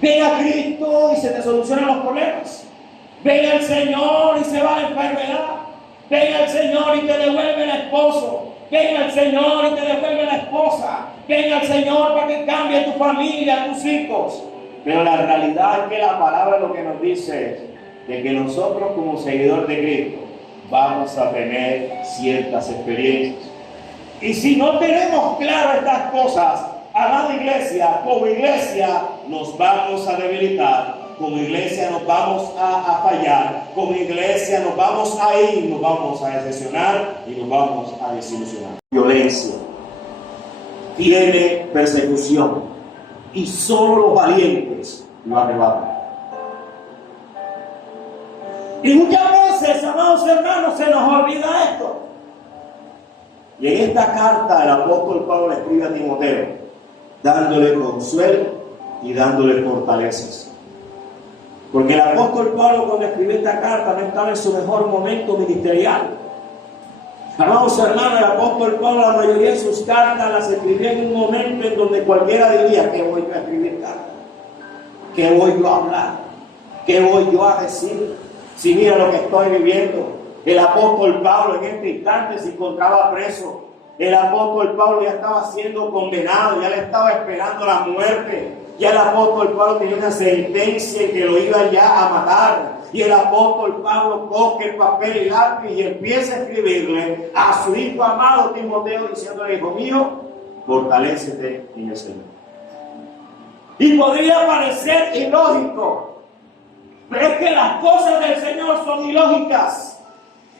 Ven a Cristo y se te solucionan los problemas. Ven al Señor y se va la enfermedad. Ven al Señor y te devuelve el esposo. Ven al Señor y te devuelve la esposa. Ven al Señor para que cambie tu familia, tus hijos. Pero la realidad es que la palabra lo que nos dice es de que nosotros como seguidores de Cristo vamos a tener ciertas experiencias. Y si no tenemos claro estas cosas, amada iglesia, como iglesia nos vamos a debilitar, como iglesia nos vamos a fallar, como iglesia nos vamos a ir, nos vamos a decepcionar y nos vamos a desilusionar. Violencia, tiene persecución y solo los valientes lo arrebatan. Y muchas veces, amados hermanos, se nos olvida esto. Y en esta carta el apóstol Pablo le escribe a Timoteo, dándole consuelo y dándole fortalezas. Porque el apóstol Pablo, cuando escribió esta carta, no estaba en su mejor momento ministerial. Amados hermanos, el apóstol Pablo, la mayoría de sus cartas las escribió en un momento en donde cualquiera diría: ¿qué voy yo a escribir cartas? ¿Qué voy yo a hablar? ¿Qué voy yo a decir? Si mira lo que estoy viviendo. El apóstol Pablo en este instante se encontraba preso. El apóstol Pablo ya estaba siendo condenado, ya le estaba esperando la muerte. Ya el apóstol Pablo tenía una sentencia que lo iba ya a matar. Y el apóstol Pablo coge el papel y lápiz y empieza a escribirle a su hijo amado Timoteo, diciéndole: hijo mío, fortalécete en el Señor. Y podría parecer ilógico, pero es que las cosas del Señor son ilógicas.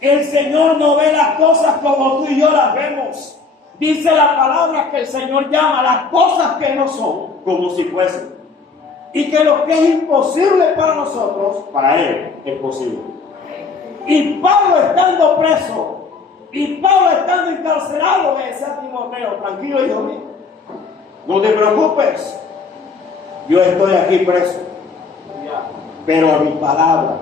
El Señor no ve las cosas como tú y yo las vemos. Dice la palabra que el Señor llama las cosas que no son como si fuesen. Y que lo que es imposible para nosotros, para Él es posible. Y Pablo estando preso, y Pablo estando encarcelado, le decía a Timoteo: tranquilo, hijo mío, no te preocupes, yo estoy aquí preso. Pero mi palabra,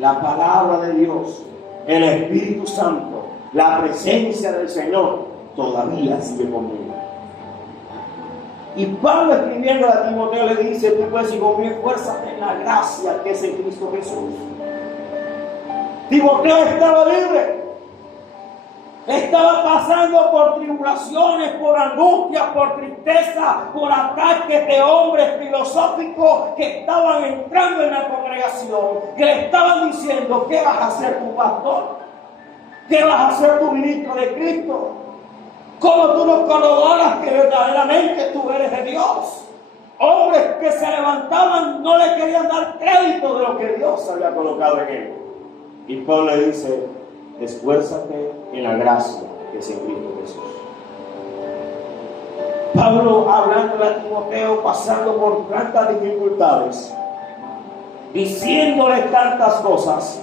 la palabra de Dios, el Espíritu Santo, la presencia del Señor todavía sigue conmigo. Y Pablo, escribiendo a Timoteo, le dice: tú puedes, hijo mío, esfuérzate en la gracia que es en Cristo Jesús. Timoteo estaba libre. Estaba pasando por tribulaciones, por angustias, por tristeza, por ataques de hombres filosóficos que estaban entrando en la congregación, que le estaban diciendo: ¿qué vas a hacer tu pastor? ¿Qué vas a hacer tu ministro de Cristo? ¿Cómo tú nos corroboras que verdaderamente tú eres de Dios? Hombres que se levantaban no le querían dar crédito de lo que Dios había colocado en él. Y Pablo le dice: esfuérzate en la gracia que es en Cristo Jesús. Pablo, hablándole a Timoteo, pasando por tantas dificultades, diciéndole tantas cosas,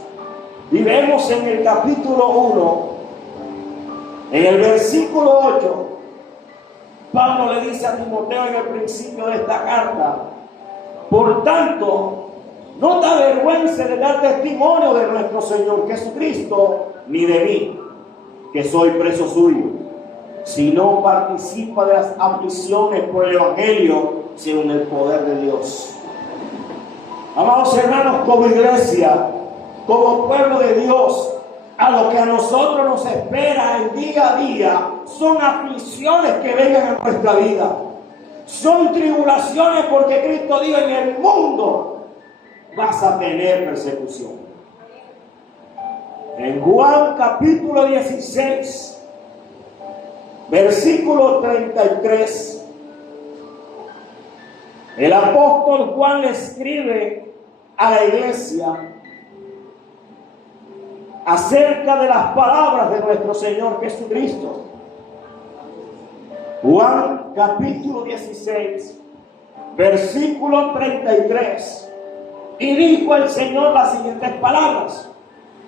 y vemos en el capítulo 1, en el versículo 8, Pablo le dice a Timoteo en el principio de esta carta: por tanto, no te avergüences de dar testimonio de nuestro Señor Jesucristo, ni de mí, que soy preso suyo, sino participa de las aflicciones por el Evangelio según el poder de Dios. Amados hermanos, como iglesia, como pueblo de Dios, a lo que a nosotros nos espera el día a día son aflicciones que vengan a nuestra vida. Son tribulaciones, porque Cristo dijo: en el mundo vas a tener persecución. En Juan capítulo 16, versículo 33, el apóstol Juan le escribe a la iglesia acerca de las palabras de nuestro Señor Jesucristo. Juan capítulo 16, versículo 33. Y dijo el Señor las siguientes palabras: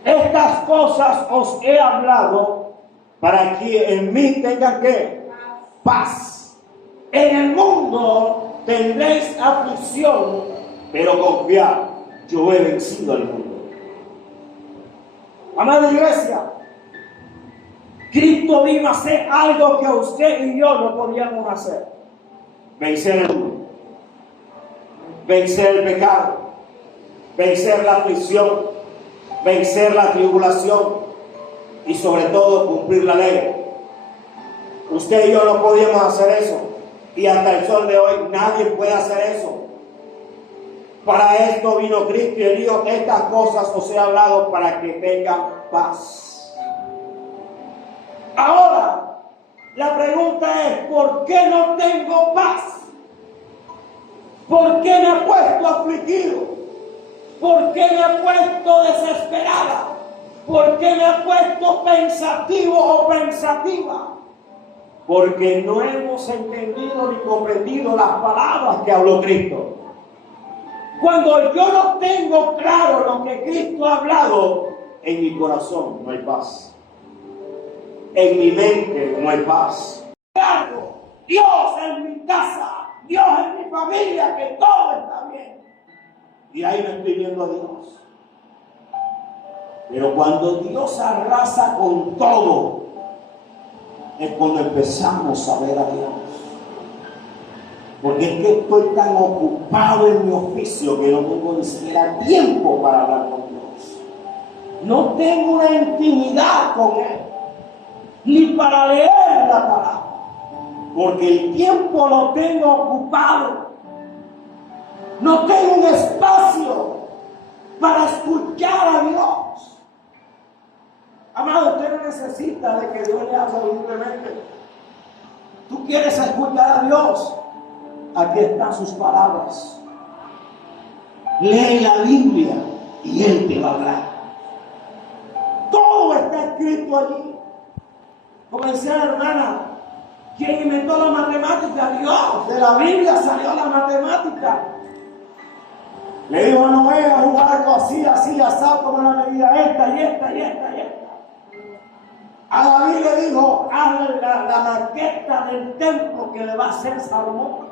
estas cosas os he hablado para que en mí tengan ¿qué? Paz. En el mundo tendréis aflicción, pero confiad, yo he vencido al mundo. Amada iglesia, Cristo vino a hacer algo que usted y yo no podíamos hacer: vencer el mundo. vencer el pecado, vencer la aflicción, vencer la tribulación y sobre todo cumplir la ley. Usted y yo no podíamos hacer eso, y hasta el sol de hoy nadie puede hacer eso. Para esto vino Cristo y Él dijo: estas cosas os he hablado para que tengan paz. Ahora, la pregunta es: ¿por qué no tengo paz? ¿Por qué me he puesto afligido? ¿Por qué me he puesto desesperada? ¿Por qué me he puesto pensativo o pensativa? Porque no hemos entendido ni comprendido las palabras que habló Cristo. Cuando yo no tengo claro lo que Cristo ha hablado, en mi corazón no hay paz. En mi mente no hay paz. Claro, Dios en mi casa, Dios en mi familia, que todo está bien. Y ahí no estoy viendo a Dios. Pero cuando Dios arrasa con todo, es cuando empezamos a ver a Dios. Porque es que estoy tan ocupado en mi oficio que no tengo ni siquiera tiempo para hablar con Dios. No tengo una intimidad con Él, ni para leer la palabra, porque el tiempo lo tengo ocupado. No tengo un espacio para escuchar a Dios. Amado, usted no necesita de que Dios le hable simplemente. ¿Tú quieres escuchar a Dios? Aquí están sus palabras. Lee la Biblia y Él te va a hablar. Todo está escrito allí. Como decía la hermana, ¿quién inventó la matemática? Dios. De la Biblia salió la matemática. Le dijo a Noé: a un barco así, así, asado, como la medida esta y esta y esta y esta. A David le dijo: hazle la maqueta del templo que le va a hacer Salomón.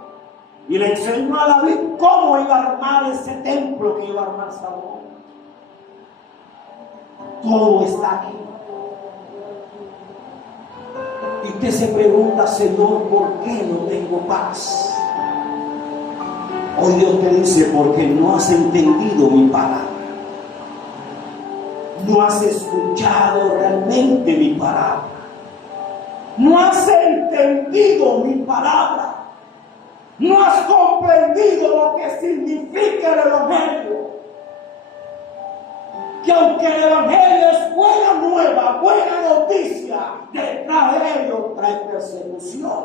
Y le enseñó a David cómo iba a armar ese templo que iba a armar Salomón. Todo está aquí. Y usted se pregunta: Señor, ¿por qué no tengo paz? Hoy Dios te dice: porque no has entendido mi palabra. No has escuchado realmente mi palabra. No has entendido mi palabra. No has comprendido lo que significa el Evangelio. Que aunque el Evangelio es buena nueva, buena noticia, detrás de ello trae persecución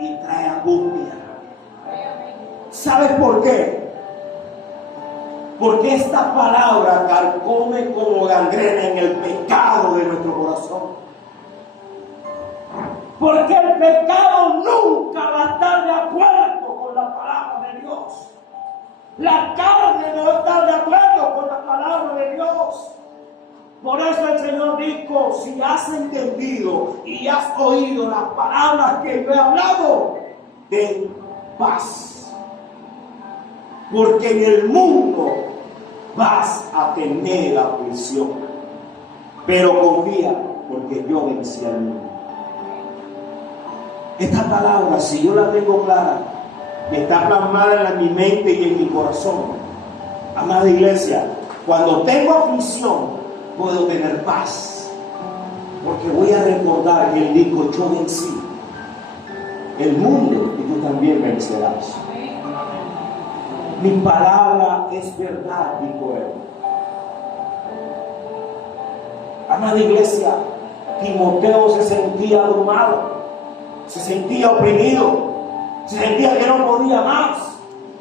y trae angustia. ¿Sabes por qué? Porque esta palabra carcome como gangrena en el pecado de nuestro corazón. Porque el pecado nunca va a estar de acuerdo con la palabra de Dios. La carne no está de acuerdo con la palabra de Dios. Por eso el Señor dijo: si has entendido y has oído las palabras que yo he hablado, ten paz. Porque en el mundo vas a tener aflicción. Pero confía, porque yo vencí al mundo. Esta palabra, si yo la tengo clara, está plasmada en mi mente y en mi corazón. Amada iglesia, cuando tengo aflicción, puedo tener paz. Porque voy a recordar que Él dijo: yo vencí el mundo y tú también vencerás. Mi palabra es verdad, dijo Él. Amada iglesia, Timoteo se sentía abrumado. Se sentía oprimido, se sentía que no podía más.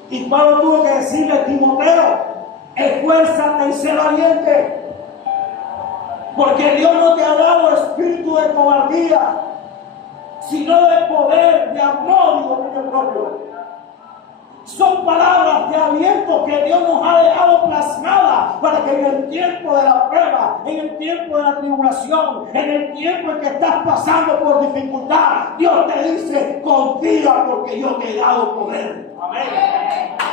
Y Pablo tuvo que decirle a Timoteo: esfuérzate y sé valiente, porque Dios no te ha dado espíritu de cobardía, sino de poder, de amor y dominio propio. Son palabras de aliento que Dios nos ha dejado plasmadas para que en el tiempo de la prueba, en el tiempo de la tribulación, en el tiempo en que estás pasando por dificultad, Dios te dice: confía, porque yo te he dado poder. Amén.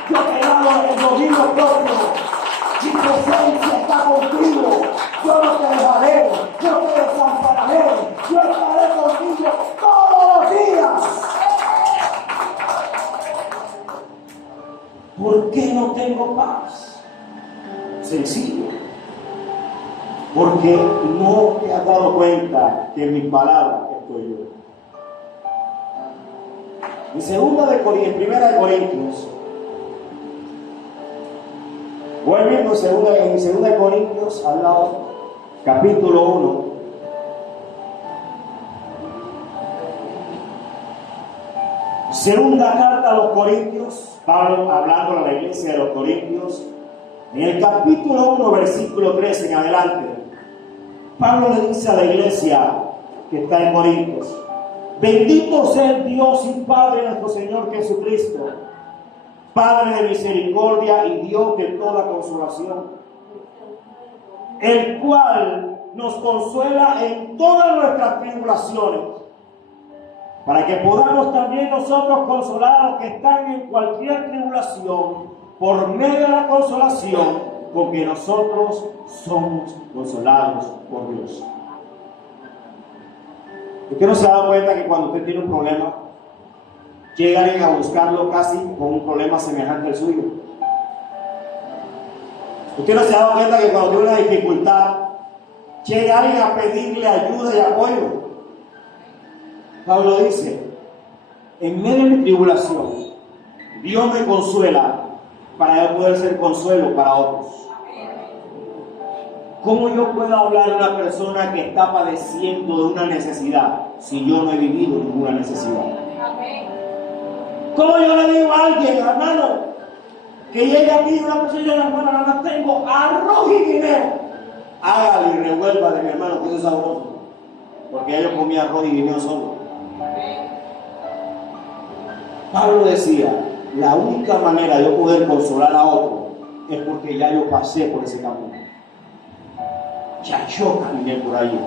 Yo te he dado el dominio propio. Mi presencia está contigo. Yo no te dejaré, yo te desampararé, yo estaré contigo todos los días. ¿Por qué no tengo paz? Sencillo. Porque no te has dado cuenta que en mis palabras estoy yo. En Primera de Corintios, o el mismo en Segunda de Corintios, al lado, capítulo 1. Segunda carta a los Corintios, Pablo hablando a la iglesia de los Corintios, en el capítulo 1, versículo 13 en adelante, Pablo le dice a la iglesia que está en Corintios: bendito sea el Dios y Padre de nuestro Señor Jesucristo, Padre de misericordia y Dios de toda consolación, el cual nos consuela en todas nuestras tribulaciones, para que podamos también nosotros consolar a los que están en cualquier tribulación, por medio de la consolación con que nosotros somos consolados por Dios. ¿Usted no se ha dado cuenta que cuando usted tiene un problema, llegan a buscarlo casi con un problema semejante al suyo? ¿Usted no se ha dado cuenta que cuando tiene una dificultad, llega alguien a pedirle ayuda y apoyo? Pablo dice: en medio de mi tribulación, Dios me consuela para yo poder ser consuelo para otros. ¿Cómo yo puedo hablar a una persona que está padeciendo de una necesidad si yo no he vivido ninguna necesidad? ¿Cómo yo le digo a alguien, hermano, que llegue aquí una persona, hermano, nada más tengo arroz y guineo? Hágale y revuélvale, mi hermano, que eso es sabroso. Porque yo comía arroz y guineo solo. Pablo decía: la única manera de yo poder consolar a otro es porque ya yo pasé por ese camino. Ya yo caminé por ahí.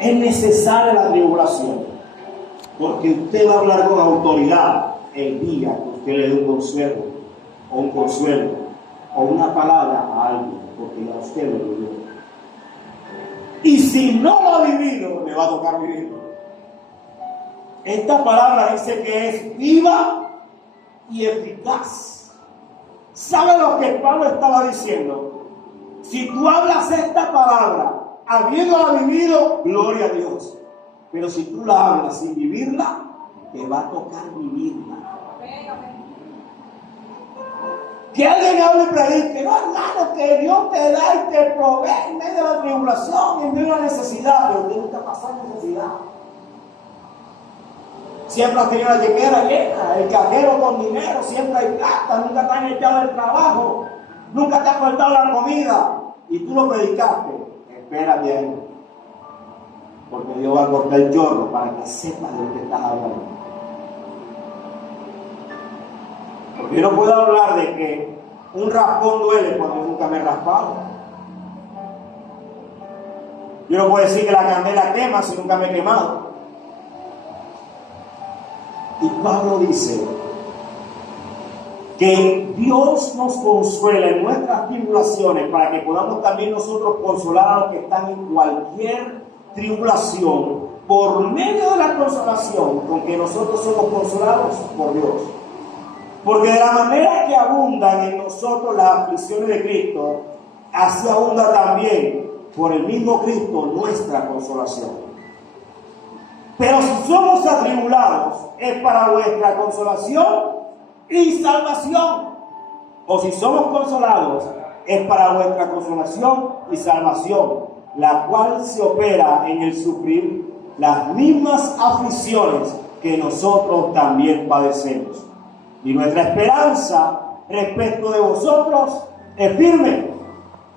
Es necesaria la tribulación, porque usted va a hablar con autoridad el día que usted le dé un consuelo o una palabra a alguien, porque ya usted lo vivió. Y si no lo ha vivido, le va a tocar vivirlo. Esta palabra dice que es viva y eficaz. ¿Sabe lo que Pablo estaba diciendo? Si tú hablas esta palabra habiéndola vivido, gloria a Dios. Pero si tú la hablas sin vivirla, te va a tocar vivirla. Que alguien hable y predique: no, hermano, que Dios te da y te provee en medio de la tribulación, en medio de la necesidad. Pero usted nunca pasó necesidad. Siempre has tenido la chequera llena, el cajero con dinero, siempre hay plata, nunca te han echado del trabajo, nunca te ha faltado la comida, y tú lo predicaste. Espera bien, porque Dios va a cortar el chorro para que sepas de lo que estás hablando. Porque yo no puedo hablar de que un raspón duele cuando nunca me he raspado. Yo no puedo decir que la candela quema si nunca me he quemado. Y Pablo dice que Dios nos consuela en nuestras tribulaciones para que podamos también nosotros consolar a los que están en cualquier tribulación, por medio de la consolación con que nosotros somos consolados por Dios. Porque de la manera que abundan en nosotros las aflicciones de Cristo, así abunda también por el mismo Cristo nuestra consolación. Pero si somos atribulados, es para vuestra consolación y salvación. O si somos consolados, es para vuestra consolación y salvación, la cual se opera en el sufrir las mismas aflicciones que nosotros también padecemos. Y nuestra esperanza respecto de vosotros es firme,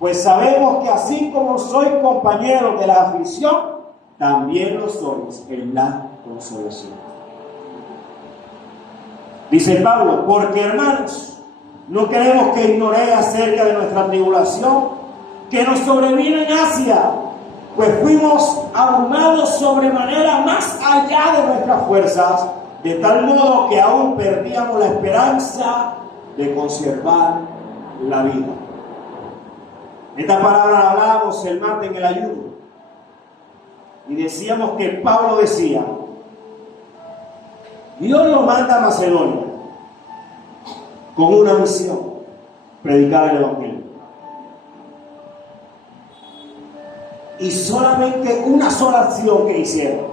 pues sabemos que así como sois compañeros de la aflicción, también lo sois en la consolación. Dice Pablo: porque, hermanos, no queremos que ignoréis acerca de nuestra tribulación que nos sobrevino en Asia, pues fuimos abrumados sobremanera más allá de nuestras fuerzas, de tal modo que aún perdíamos la esperanza de conservar la vida. Esta palabra hablábamos el martes en el ayuno. Y decíamos que Pablo decía: Dios lo manda a Macedonia con una misión: predicar el evangelio. Y solamente una sola acción que hicieron,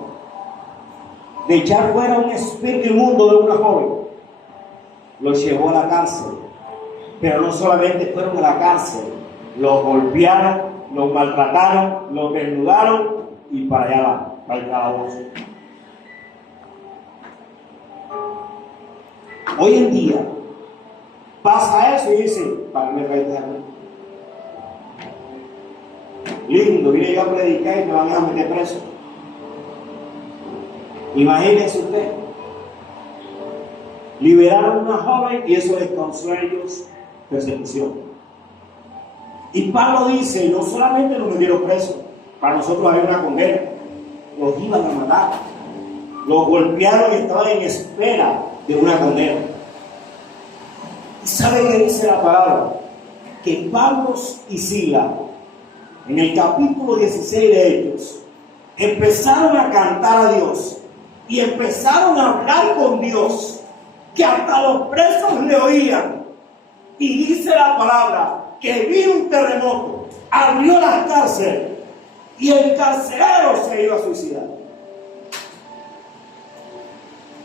de echar fuera un espíritu inmundo de una joven, los llevó a la cárcel. Pero no solamente fueron a la cárcel, los golpearon, los maltrataron, los desnudaron y para allá va, para el calabozo. Hoy en día pasa eso y dicen: ¿para qué me traes a mí? Lindo, vine yo a predicar y me van a meter preso. Imagínense usted. Liberaron a una joven y eso les causó a ellos persecución. Y Pablo dice: no solamente los metieron presos, para nosotros había una condena, los iban a matar, los golpearon y estaban en espera de una condena. ¿Y sabe qué dice la palabra? Que Pablo y Silas, en el capítulo 16 de Hechos, empezaron a cantar a Dios y empezaron a hablar con Dios, que hasta los presos le oían. Y dice la palabra que vino un terremoto, abrió las cárceles y el carcelero se iba a suicidar.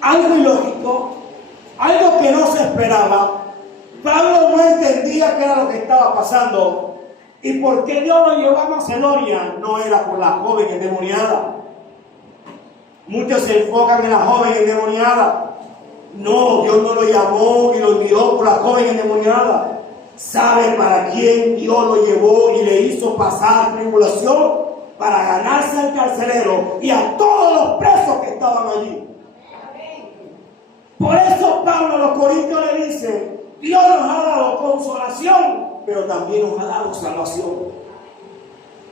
Algo ilógico, algo que no se esperaba. Pablo no entendía qué era lo que estaba pasando. ¿Y por qué Dios lo llevó a Macedonia? No era por la joven endemoniada. Muchos se enfocan en la joven endemoniada. No, Dios no lo llamó y lo envió por la joven endemoniada. ¿Sabe para quién Dios lo llevó y le hizo pasar tribulación? Para ganarse al carcelero y a todos los presos que estaban allí. Por eso Pablo a los Corintios le dice: Dios nos ha dado consolación, pero también nos ha dado salvación.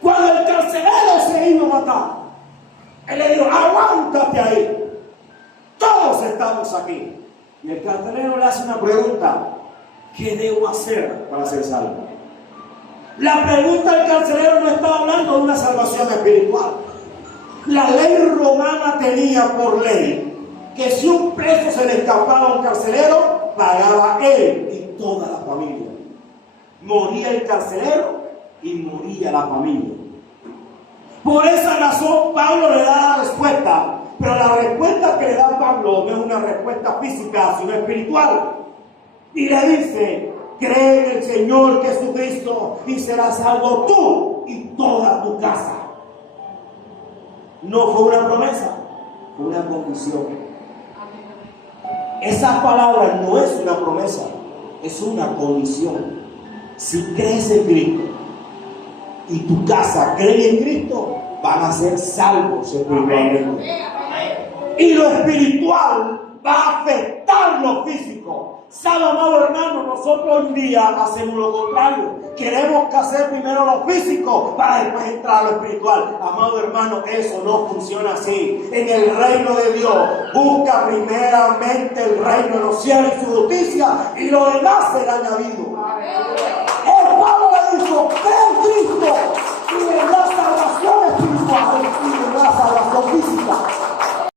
Cuando el carcelero se iba a matar, él le dijo: aguántate ahí, todos estamos aquí. Y el carcelero le hace una pregunta: ¿qué debo hacer para ser salvo? La pregunta del carcelero no estaba hablando de una salvación espiritual. La ley romana tenía por ley que si un preso se le escapaba a un carcelero, pagaba él y toda la familia. Moría el carcelero y moría la familia. Por esa razón Pablo le da la respuesta, pero la respuesta que le da Pablo no es una respuesta física, sino espiritual. Y le dice: cree en el Señor Jesucristo y serás salvo tú y toda tu casa. No fue una promesa, fue una condición. Esa palabra no es una promesa, es una condición. Si crees en Cristo y tu casa cree en Cristo, van a ser salvos espiritualmente. Y lo espiritual va a afectar lo físico. ¿Sabe, amado hermano? Nosotros hoy en día hacemos lo contrario. Queremos que hacer primero lo físico para después entrar a lo espiritual. Amado hermano, eso no funciona así. En el reino de Dios, busca primeramente el reino de los cielos y su justicia, y lo demás será añadido. El Pablo le dijo: cree en Cristo y vendrá salvación espiritual y vendrá salvación física.